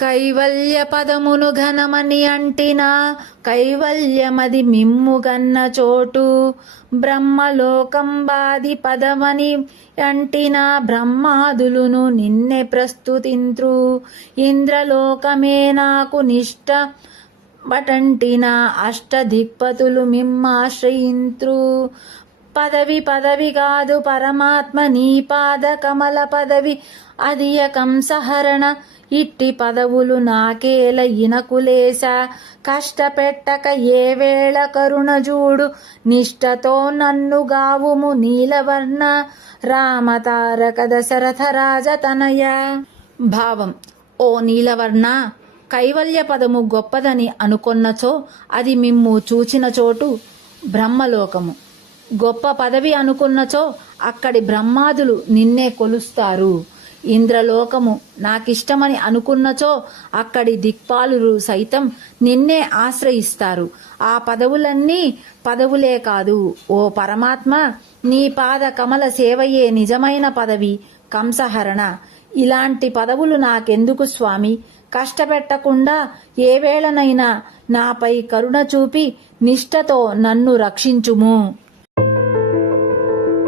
కైవల్య పదమును ఘనమని అంటిన కైవల్యమది మిమ్ముగన్న చోటు, బ్రహ్మలోకంబాది పదమని అంటిన బ్రహ్మాదులును నిన్నే ప్రస్తుతింత్రు. ఇంద్రలోకమే నాకు నిష్ట బటంటిన అష్టదిక్పతులు మిమ్మాశ్రయింత్రు. పదవి కాదు పరమాత్మ నీ పాద కమల పదవి అదియ కంసహరణ. ఇట్టి పదవులు నాకేల ఇనకులేశ, కష్టపెట్టక ఏ వేళ కరుణ జూడు. నిష్టతో నన్ను గావుము నీలవర్ణ, రామతారక దశరథ రాజతనయ. భావం: ఓ నీలవర్ణ, కైవల్య పదము గొప్పదని అనుకొన్నచో అది మిమ్ము చూచిన చోటు బ్రహ్మలోకము. గొప్ప పదవి అనుకున్నచో అక్కడి బ్రహ్మాదులు నిన్నే కొలుస్తారు. ఇంద్రలోకము నాకిష్టమని అనుకున్నచో అక్కడి దిక్పాలురు సైతం నిన్నే ఆశ్రయిస్తారు. ఆ పదవులన్నీ పదవులే కాదు. ఓ పరమాత్మ, నీ పాద కమల సేవయే నిజమైన పదవి కంసహరణ. ఇలాంటి పదవులు నాకెందుకు స్వామి? కష్టపెట్టకుండా ఏ వేళనైనా నాపై కరుణ చూపి నిష్టతో నన్ను రక్షించుము.